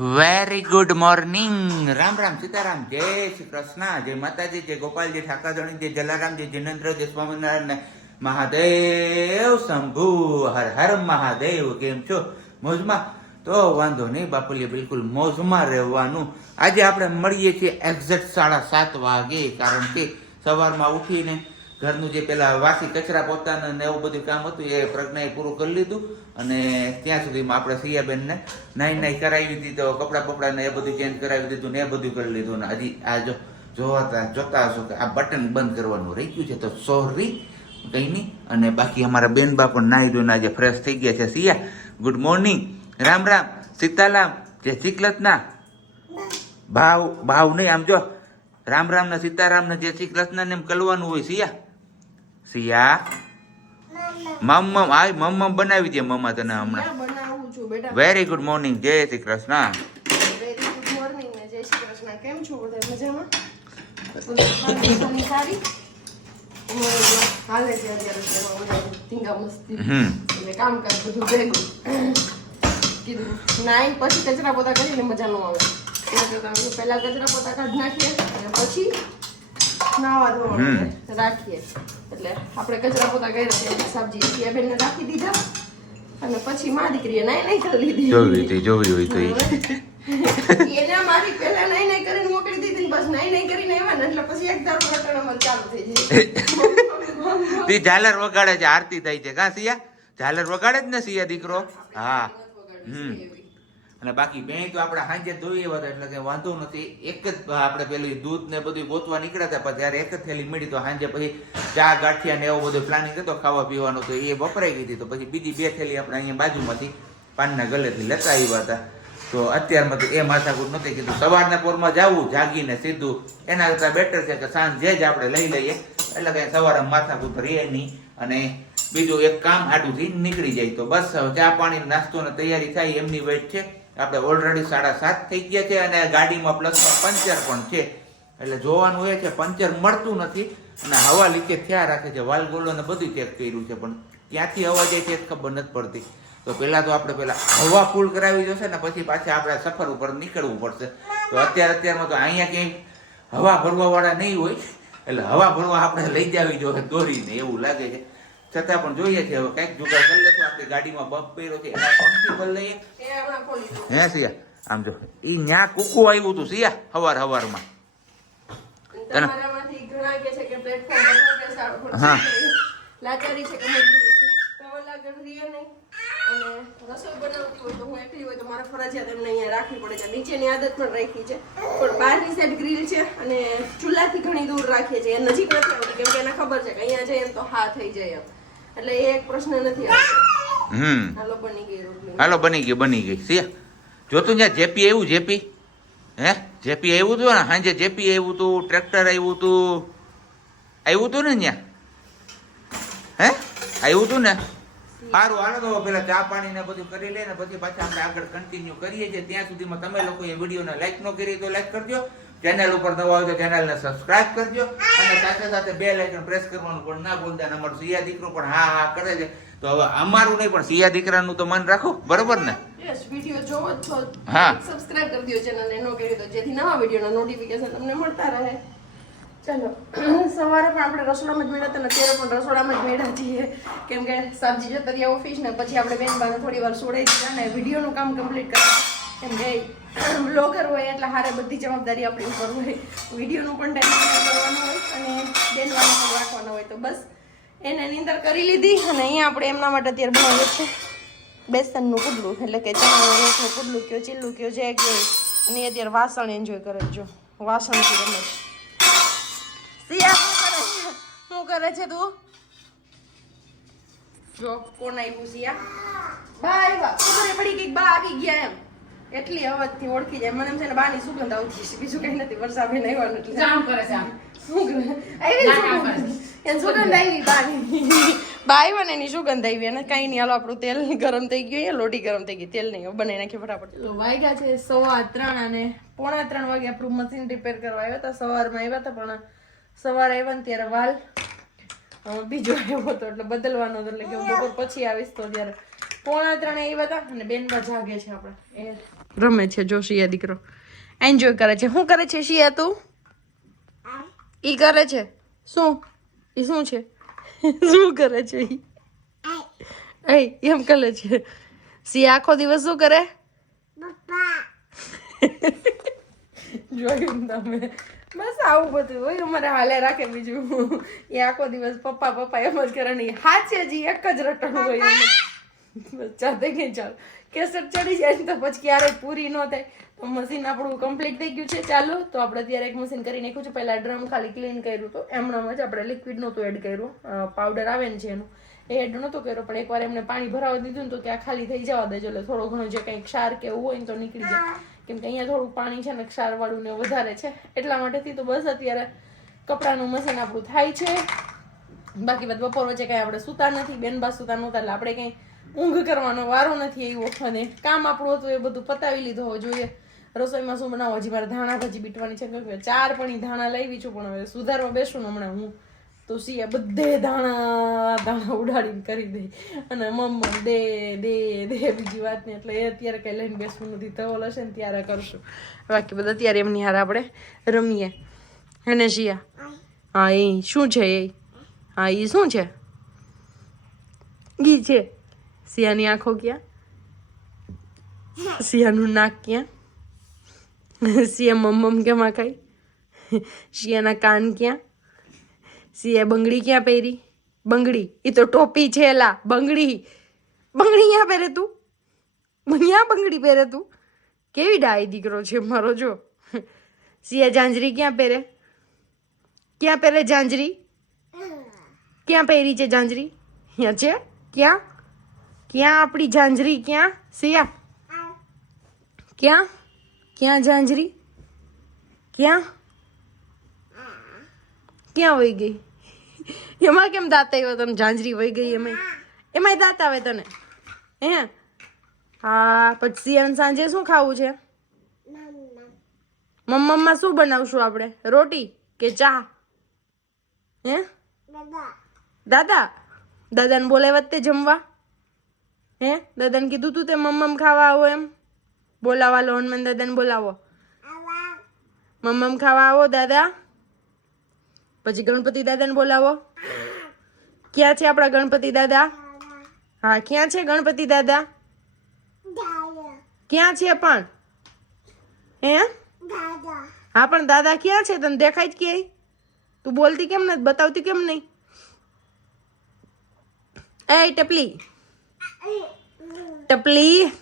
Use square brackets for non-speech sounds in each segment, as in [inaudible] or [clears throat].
Very good morning Ram Ram, Sitaram. જય શ્રી કૃષ્ણ. જય માતાજી, જય ગોપાલજી ઠાકાધણી જય જલારામજી જિનેન્દ્ર, જય સ્વામિનારાયણ, મહાદેવ શંભુ. હર હર મહાદેવ. કેમ છો? મોજમાં? તો વાંધો નહીં, બાપુલીએ બિલકુલ મોજમાં રહેવાનું. આજે આપણે મળીએ છીએ એક્ઝેક્ટ સાડા સાત વાગે, કારણ કે સવારમાં ઉઠીને ઘરનું જે પેલા વાસી કચરા પોતાના ને એવું બધું કામ હતું, એ પ્રજ્ઞાએ પૂરું કરી લીધું. અને ત્યાં સુધીમાં આપણે સિયાબેનને નાઈ નાઈ કરાવી દીધી કપડાં બપડા ને એ બધું ચેન્જ કરાવી દીધું ને એ બધું કરી લીધું. ને હજી આ જો જોવાતા, જોતા હશો કે આ બટન બંધ કરવાનું રહી ગયું છે, તો સોરી કંઈ નહીં. અને બાકી અમારા બેનબા પણ નાઈ ધોઈને આજે ફ્રેશ થઈ ગયા છે. Siya good morning Ram Ram. Sitaram જે શ્રી ભાવ ભાવ નહીં, આમ જો. રામ રામ ને સીતારામ જય શ્રી એમ કલવાનું હોય, સિયા. સિયા? મમ મમ આય મમ મમ બનાવી દે મમ્મા તને હમણાં. બનાવું છું બેટા. વેરી ગુડ મોર્નિંગ જય Shri Krishna. Very good morning જય શ્રી કૃષ્ણ. કેમ છો બધા મજામાં? કીધું નાઈ પછી કચરા પોતા કરીને મજા ન આવે. પહેલા કચરા પોતા કાઢી નાખીએ અને પછી નાવા ધોવાનું રાખીએ. એટલે આપણે કચરા પોતા કર્યા છે સબ્જી સિયાબેનને રાખી દીધા. અને પછી મારી દીકરીએ નાઈ નાઈ કરી લીધી. જોવી હતી જોવી હોય તો એને મારી પહેલા નાઈ નાઈ કરીને મોકલી દીધી ને બસ નહીં નાઈ કરીને આવ્યા ને એટલે પછી એક ધારો રટણ ચાલુ થઈ જાય. તી ઝાલર વગાડે છે આરતી થાય છે. કા સિયા? ઝાલર વગાડે જ ને સિયા દીકરો? હા. હમ. અને બાકી બે તો આપણે સાંજે ધોઈ આવ્યા હતા, એટલે કે વાંધો નથી. એક જ આપણે પેલી દૂધ ને બધું ગોતવા નીકળ્યા હતા, પણ ત્યારે એક જ થેલી મળી તો સાંજે પછી ચા, ગાંઠિયા ને એવું બધું પ્લાનિંગ હતો, ખાવા પીવાનું તો એ વપરાઈ ગઈ તો પછી બીજી બે થેલી આપણે અહીંયા બાજુમાંથી પાનના ગલેથી લેતા આવ્યા હતા. તો અત્યારમાં તો એ માથાકૂટ નથી કીધું. સવારના પોરમાં જવું, જાગીને સીધું. એના કરતાં બેટર છે કે સાંજે જ આપણે લઈ લઈએ. એટલે કે સવારે માથાકૂટ રહે નહીં. અને બીજું એક કામ આટુંથી નીકળી જાય તો બસ ચા પાણી નાસ્તો ને તૈયારી થાય, એમની વેટ છે. આપણે ઓલરેડી સાડા સાત થઈ ગયા છે અને ગાડીમાં પ્લસમાં પંચર પણ છે. એટલે જોવાનું એ છે, પંચર મળતું નથી અને હવા લીકેજ થયા રાખે છે, વાલ ને બધું ચેક કર્યું છે, પણ ક્યાંથી હવા જાય છે ખબર નથી પડતી. તો પહેલાં તો આપણે પહેલાં હવા ફૂલ કરાવી જશે ને પછી પાછા આપણે સફર ઉપર નીકળવું પડશે. તો અત્યારે અત્યારમાં તો અહીંયા ક્યાંય હવા ભરવા વાળા નહીં હોય. એટલે હવા ભરવા આપણે લઈ જાવી જોઈએ દોરીને, એવું લાગે છે. છતાં પણ જોઈએ છે હવે કંઈક જુગાડ કરી લેશું. આપણી ગાડીમાં બફ પહેર્યો છે એના પર લઈએ. હે સિયા આમ જો એ ન્યા કુકુ આવ્યું હતું સિયા હવાર હવારમાં. હા. લાચારી છે કે મજબૂરી છે. નહીં. અને રસોઈ બનાવતી હોય તો હું એકલી હોય તો મારે ફરજિયાત એમને અહીંયા રાખવી પડે છે. નીચેની આદત પણ રાખી છે. પણ બહારની સાઈડ ગ્રીલ છે અને ચૂલાથી ઘણી દૂર રાખીએ છીએ. એ નજીક નથી આવતી કેમ કે એને ખબર છે કે અહીંયા જઈએ તો હા થઈ જાય એમ. એટલે એક પ્રશ્ન નથી હમ. હાલો બની ગઈ હાલો બની ગઈ બની ગઈ. સિયા જોતું ત્યાં જેપી આવ્યું જેપી. હે? જેપી આવ્યું હતું ને સાંજે જેપી આવ્યું હતું ટ્રેક્ટર આવ્યું હતું આવ્યું હતું ને ત્યાં હે? આવ્યું હતું ને? સારું હાલો તો પેલા ચા પાણી ને બધું કરી લે ને પછી પાછા આપણે આગળ કન્ટિન્યુ કરીએ છીએ. ત્યાં સુધીમાં તમે લોકો એ વિડીયોને લાઈક ન કરી તો લાઈક કરજો. ચેનલ ઉપર નવો આવ્યો તો ચેનલને સબસ્ક્રાઇબ કરજો. અને સાથે સાથે બે લાઇકન પ્રેસ કરવાનું પણ ના ભૂલતા અમારો સિયા દીકરો પણ હા હા કરે છે. તો હવે અમારું નહીં પણ સિયા દીકરાનું તો મન રાખો. બરોબર ને? યસ વીડિયો જોવો છો. હા. સબસ્ક્રાઇબ કરી દો ચેનલ એનો કર્યું તો જેથી નવા વિડીયોના નોટિફિકેશન તમને મળતા રહે. ચાલો. [clears throat] સવારે પણ આપણે રસોડામાં જ મેળા હતા અત્યારે પણ રસોડામાં જ મેળા છીએ. કેમ કે સબ્જી જતા રહ્યા ઓફિસ ને પછી આપણે બેન બાને થોડી વાર સોડાઈ દીધા ને વિડીયોનું કામ કમ્પ્લીટ કર્યા કેમ કે બ્લોગર હોય એટલે હારે બધી જવાબદારી આપણી ઉપર હોય. વિડીયોનું પણ ટેન્શન કરવાનું હોય અને બેનવાનું પણ રાખવાના હોય. તો બસ, એને નીંદર કરી લીધી અને અહીંયા આપણે એમના માટે અત્યારે બનાવીએ છીએ બેસનનું પુડલું એટલે કે ચણાનો લોટનું કયો ચીલ્લું કયો, જે કયો. અને એ અત્યારે વાસણ એન્જોય કરે છે. જો વાસણથી રમે છે. સિયા શું કરે છે? છે તું? જો, કોણ આવ્યું સિયા બા આવ્યા ખબર પડી ગઈ બા આવી ગયા એમ. એટલી અવાજથી ઓળખી જાય. મને એમ છે ને બાની સુગંધ આવતી છે બીજું કઈ નથી. વરસાદ નહીં એટલે. જામ કરે છે આમ. શું આવી ના, ના, સુગંધ. એની સુગંધ. આવી બાની. બા આવ્યા એની સુગંધ આવી. અને કઈ નહીં. હાલો આપણું તેલ ગરમ થઈ ગયું લોટી ગરમ થઈ ગઈ. તેલ નહીં. બનાવી નાખીએ ફટાફટ. વાગ્યા છે સવા ત્રણ અને પોણા ત્રણ વાગે આપણું મશીન રિપેર કરવા આવ્યા હતા. સવારમાં આવ્યા હતા પણ સવારે આવ્યા ને ત્યારે વાલ બીજો આવ્યો હતો. એટલે બદલવાનો હતો. એટલે કે બપોર પછી આવીશ તો ત્યારે પોણા ત્રણે આવ્યા હતા અને બેનબા જાગે છે આપણે. એ રમે છે જો શિયા દીકરો. એન્જોય કરે છે. શું કરે છે શિયા તું? ઈ કરે છે? શું? ઈ શું છે? શું કરે છે ઈ? એમ કરે છે. શિયા આખો દિવસ શું કરે? જોયું તમે. બસ આવું બધું. હોય અમારે હાલે રાખે બીજું. એ આખો દિવસ પપ્પા પપ્પા એમ જ કરે નહીં હાચે જી એક જ રટણ હોય જાતે કે ચાલ. કેસર ચડી જાય તો પછી ક્યારેય પૂરી ન થાય. તો મશીન આપણું કમ્પ્લીટ થઈ ગયું છે. ચાલો, તો આપણે અત્યારે એક મશીન કરી નાખ્યું છે. પહેલાં ડ્રમ ખાલી ક્લીન કર્યું તો એમણામાં જ આપણે લિક્વિડ નહોતું એડ કર્યું. પાવડર આવે ને છે એનું. એ એડ નહોતો કર્યો, પણ એકવાર એમને પાણી ભરાવા દીધું ને તો આ ખાલી થઈ જવા દેજો એટલે થોડો ઘણો જે કંઈક ક્ષાર કે એવું હોય ને તો નીકળી જાય. કેમ કે અહીંયા થોડું પાણી છે ને ક્ષારવાળું ને વધારે છે. એટલા માટેથી તો બસ અત્યારે કપડાનું મશીન આપણું થાય છે. બાકી બધ બપોર વચ્ચે કઈ આપણે સૂતા નથી. બેનબા સૂતા નહોતા એટલે આપણે કઈ ઊંઘ કરવાનો વારો નથી આવ્યો અને કામ આપણું હતું એ બધું પતાવી લીધું હોવું જોઈએ. રસોઈમાં શું બનાવો? હજી મારે ધાણા ભાજી બીટવાની છે ચાર પણી ધાણા લાવી છું, પણ હવે સુધારવા બેસું ને હમણાં હું. તો સિયા બધે ધાણા ધાણા ઉડાડીને કરી દે. અને મમ્મ દે દે દે બીજી વાત ને એટલે એ અત્યારે કઈ લઈને બેસવું નથી. ધવલ હશે ને ત્યારે કરશું. બાકી બધા અત્યારે એમની હારે આપણે રમીએ. અને શિયા? હા, એ શું છે એ? હા, એ શું છે? ઘી છે. સિયાની આંખો ક્યાં? સિયાનું નાક ક્યાં? સિયા મમ્મમ કેમાં ખાઈ શિયાના કાન ક્યાં? સિયા બંગડી ક્યાં પહેરી? બંગડી એ તો ટોપી છે એલા, બંગડી. બંગડી ક્યાં પહેરે તું? ક્યાં બંગડી પહેરે તું? કેવી ડાય દીકરો છે મારો જો. સિયા ઝાંજરી ક્યાં પહેરે? ક્યાં પહેરે ઝાંજરી ક્યાં પહેરી છે ઝાંજરી અહીંયા છે? ક્યાં? ક્યાં આપણી ઝાંઝરી? ક્યાં? સિયા? ક્યાં? ક્યાં ઝાંઝરી? ક્યાં? ક્યાં વહી ગઈ? એમાં કેમ દાંત આવ્યો તને? ઝાંઝરી વહી ગઈ એમાં એમાંય દાંત આવે તને? હે? હા પછી સિયાને સાંજે શું ખાવું છે? મમ્મમાં શું બનાવશું આપણે? રોટી કે ચા? હે? દાદા. દાદાને બોલાવ્યા તે જમવા? હે? દાદાને કીધું તું તે મમ્મમ ખાવા આવો એમ. બોલાવા લો હનુમાન દાદાને બોલાવો. મમ્મમ ખાવા આવો, દાદા. પછી ગણપતિ દાદાને બોલાવો. ક્યાં છે આપણા ગણપતિ દાદા? હા, ક્યાં છે ગણપતિ દાદા? ક્યાં છે પણ? હે? હા, પણ દાદા ક્યાં છે? તને દેખાય જ ક્યાંય? તું બોલતી કેમ નથી? બતાવતી કેમ નહીં? એ, ટપલી. ટપલી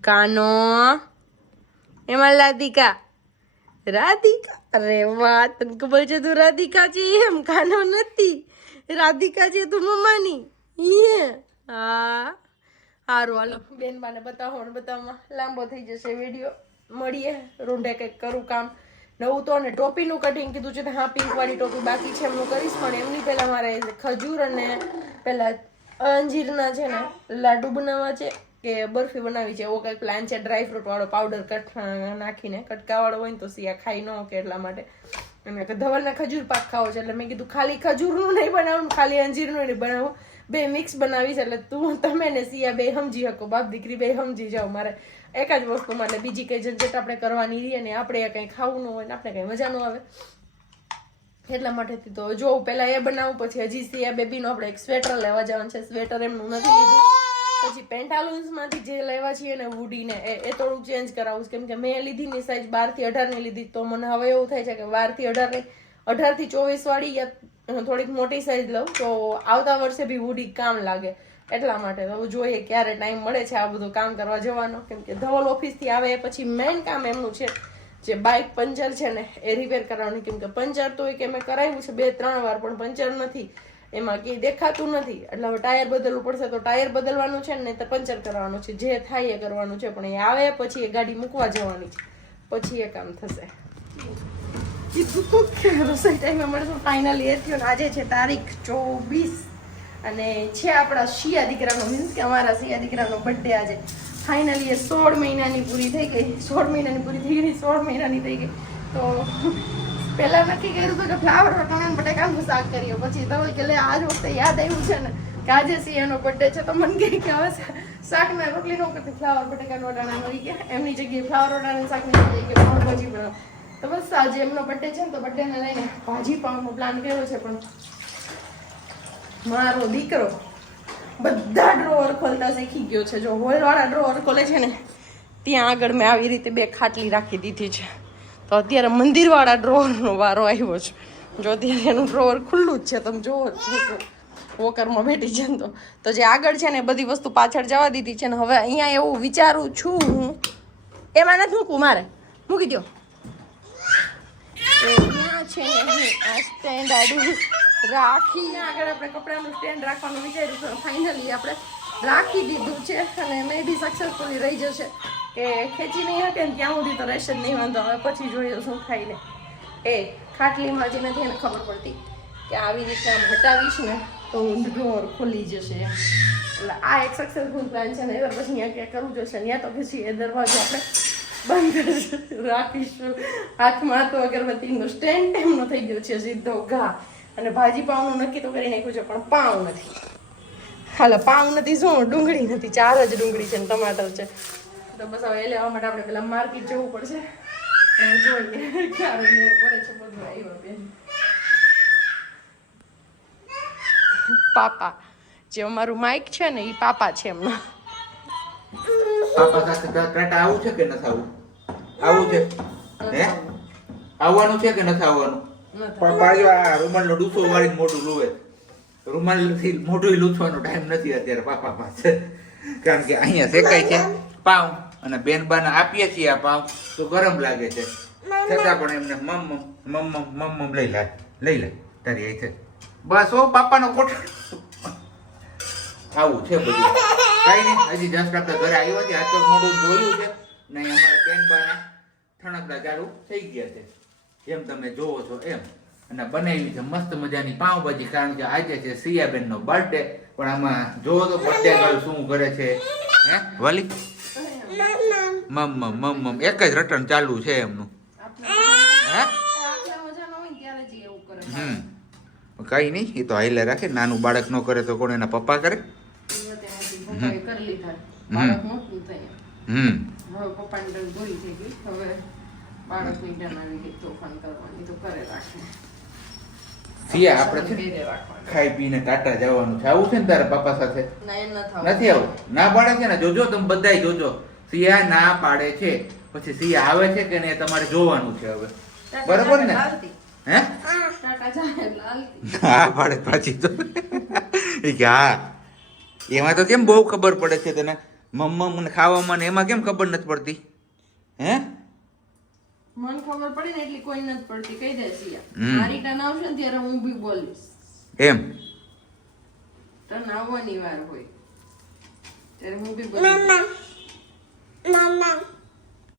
કાનો એમાં રાધિકા રાધિકા અરે વાહ તને ખબર છે તું રાધિકા છે એમ કાનો નથી રાધિકા છે તું મમ્માની હા સારું હાલો બેન બાને બતાવો ને બતાવવામાં લાંબો થઈ જશે વીડિયો મળીએ. રૂંઢે કંઈક કરું કામ. નવું તો અને ટોપીનું કટિંગ કીધું છે હા પિંક વાળી ટોપી બાકી છે, એમનું કરીશ, પણ એમની પહેલાં મારે ખજૂર અને પહેલા અંજીરના છે ને, લાડુ બનાવવા છે કે બરફી બનાવી છે, એવો કંઈક પ્લાન છે? ડ્રાય ફ્રૂટ વાળો પાવડર કટ નાખીને કટકા વાળો હોય ને તો સિયા ખાઈ ન કે એટલા માટે. અને ધવલના ખજૂર પાક ખાવો છે. એટલે મેં કીધું, ખાલી ખજૂરનું નહીં બનાવું, ખાલી અંજીરનું નહીં બનાવું. બે મિક્સ બનાવી છે, એટલે તું, તમે ને સિયા બે સમજી શકો. બાપ દીકરી બે સમજી જાઓ. મારે એક જ વસ્તુમાં એટલે બીજી કઈ ઝંઝટ આપણે કરવાની રહીએ ને આપણે કંઈ ખાવું ન હોય ને આપણે કંઈ મજા ન આવે. એટલા માટેથી તો જોઉં પહેલાં એ બનાવું, પછી હજી સિયા બેબીનો આપણે એક સ્વેટર લેવા જવાનું છે. સ્વેટર એમનું નથી લીધું. પછી પેન્ટાલુન્સમાંથી જે લેવા છીએ ને વુડી ને એ થોડુંક ચેન્જ કરાવું. કેમ કે મેં લીધી ની સાઈઝ બારથી અઢારની લીધી તો મને હવે એવું થાય છે કે બારથી અઢારની અઢારથી ચોવીસ વાળી યા થોડીક મોટી સાઈઝ લઉં, તો આવતા વર્ષે બી વુડી કામ લાગે. એટલા માટે હવે જોઈએ ક્યારે ટાઈમ મળે છે આ બધું કામ કરવા જવાનો. કેમ કે ધવલ ઓફિસથી આવે પછી મેઇન કામ એમનું છે. જે બાઇક પંચર છે ને, એ રિપેર કરવાનું. કેમ કે પંચર તો કે મેં કરાવ્યું છે, બે, ત્રણ વાર, પણ પંચર નથી. એમાં કંઈ દેખાતું નથી. એટલે હવે ટાયર બદલવું પડશે, તો ટાયર બદલવાનું છે ને તો પંચર કરવાનું છે. જે થાય એ કરવાનું છે, પણ એ આવે, પછી એ ગાડી મૂકવા જવાની છે. પછી એ કામ થશે. રસોઈ ટાઈમે મળશું ફાઇનલી એ થયું આજે છે તારીખ ચોવીસ. અને છે આપણા શિયા દીકરાનો, મીન્સ કે અમારા શિયા દીકરાનો બર્થડે આજે. ફાઇનલી એ સોળ મહિનાની પૂરી થઈ ગઈ. સોળ મહિનાની પૂરી થઈ ગઈ સોળ મહિનાની થઈ ગઈ. તો પહેલા નક્કી કર્યું હતું કે ફ્લાવર વટાણા બટેકાનું શાક કરીએ. પછી તો કે લે, આજ વખતે યાદ આવ્યું છે ને કે આજે સિયાનો બર્થડે છે, તો મને કહે કે હવે શાકના રોટલી નો કરતી ફ્લાવર બટેકાનો વટાણા મળી ગયા એમની જગ્યાએ ફ્લાવર વટાણા શાકની જગ્યાએ કે પાઉં ભાજી બનાવો. તો બસ આજે એમનો બર્થડે છે ને, તો બર્થડેને લઈને ભાજી પાઉંનો પ્લાન કર્યો છે પણ મારો દીકરો બધા ડ્રોવર ખોલતા શીખી ગયો છે. જો હોલવાળા ડ્રોવર ખોલે છે ને, ત્યાં આગળ મેં આવી રીતે બે ખાટલી રાખી દીધી છે. તો અત્યારે મંદિરવાળા ડ્રોવરનો વારો આવ્યો છે. જો અત્યારે એનું ડ્રોવર ખુલ્લું જ છે. તમે છો વોકરમાં બેઠી છે તો. તો જે આગળ છે ને બધી વસ્તુ પાછળ જવા દીધી છે ને હવે અહીંયા એવું વિચારું છું. હું એમાં નથી મૂકવું મારે. મૂકી દો ત્યાં છે ને આ સ્ટેન્ડ આડું. રાખીને આગળ આપણે કપડાનું સ્ટેન્ડ રાખવાનું વિચાર્યું છે. ફાઇનલી આપણે રાખી દીધું છે અને મે બી સક્સેસફુલી રહી જશે. કે ખેંચી નહીં હતી ને ત્યાં સુધી તો રહેશે જ નહીં, વાંધો હવે પછી જોઈએ શું થાય ને. એ ખાટલીમાં જે નથી એને ખબર પડતી કે આવી રીતે આમ હટાવીશ ને તો ડ્રોર ખુલી જશે એટલે આ એક સક્સેસફુલ પ્લાન છે ને એવા પછી અહીંયા ક્યાં કરવું જોશે. ત્યાં તો પછી એ દરવાજો આપણે બંધ રાખીશું. હાથમાં તો અગરબત્તીનો સ્ટેન્ડ એમનો થઈ ગયો છે, સીધો ઘા. અને ભાજી પાઉંનું નક્કી તો કરી નાખ્યું છે પણ પાઉં નથી. હાલો પાઉં નથી શું? ડુંગળી નથી ચાર જ ડુંગળી છે ને ટમાટર છે. તો બસ હવે એ લેવા માટે આપણે પેલા માર્કેટ જવું પડશે. જોઈએ ક્યારે મેળ પડે છે બધું આવ્યો બેન. પાપા જે અમારું માઇક છે ને એ પાપા છે એમના. પાપા સાથે ટાટા આવું છે કે નથી આવું? આવું છે? હે આવવાનું છે કે નથી આવવાનું? પાપા જો આ રૂમાલનો ડૂસો વાળીને મોઢું રૂમાલથી મોઢું લૂછવાનો ટાઈમ નથી અત્યારે પાપા પાસે. કારણ કે અહીંયા શેકાય છે. પાઉં અને બેનબાને આપીએ છીએ આ પાઉં તો ગરમ લાગે છે. છતાં પણ એમને મમ મમ મમ મમ લઈ લે લઈ લે તારી આઈ છે બસ ઓ પાપાનો કોઠ. આવું છે બધું. કઈ નહીં હજી જસ્ટ આપણે ઘરે આવ્યો છે આજ તો મોઢું ધોયું છે ને અમારા બેનબાના ઠણકડા ચાલુ થઈ ગયા છે. જેમ તમે જોવો છો એમ. અને બનાવી છે મસ્ત મજાની પાઉંભાજી કારણ કે આજે છે સિયાબેન નો બર્થડે પણ આમાં જોવો તો બર્થડે ગર્લ શું કરે છે હે? વાલી? મમ મમ મમ મમ એક જ રટણ ચાલુ છે એમનું. હે? હમ. કઈ નહીં એ તો હાઈલે રાખે. નાનું બાળક ન કરે તો કોણ એના પપ્પા કરે? હમ. કરી લીધા. બાળક મોટું થયું. હમ. હવે પપ્પાની હવે બાળકની આવી તોફાન કરવાની તો કરે રાખે. સિયા આપણે છે ને ઘેરે રાખવાનું. ખાઈ પીને ટાટા જવાનું છે. આવું છે ને તારા પાપા સાથે? ના એમ ન થાવ નથી આવું ના પાડે છે ને? જોજો તમે બધાય જોજો. સિયા ના પાડે છે. પછી સિયા આવે છે કે નહીં તમારે જોવાનું છે હવે. બરાબર ને? હે? હા પાડે પાછી તો. એ કે હા. એમાં તો કેમ બહુ ખબર પડે છે તને? મમ્મા મને ખાવામાં ને એમાં કેમ ખબર નથી પડતી? હે? મને ખબર પડી ને એટલી કોઈ નથી પડતી. કહી દે સિયા મારી ટર્ન આવશે ને ત્યારે હું બી બોલીશ. એમ? ટર્ન આવવાની વાર હોય. ત્યારે હું બી બોલીશ. મમ્મા. મમ્મા.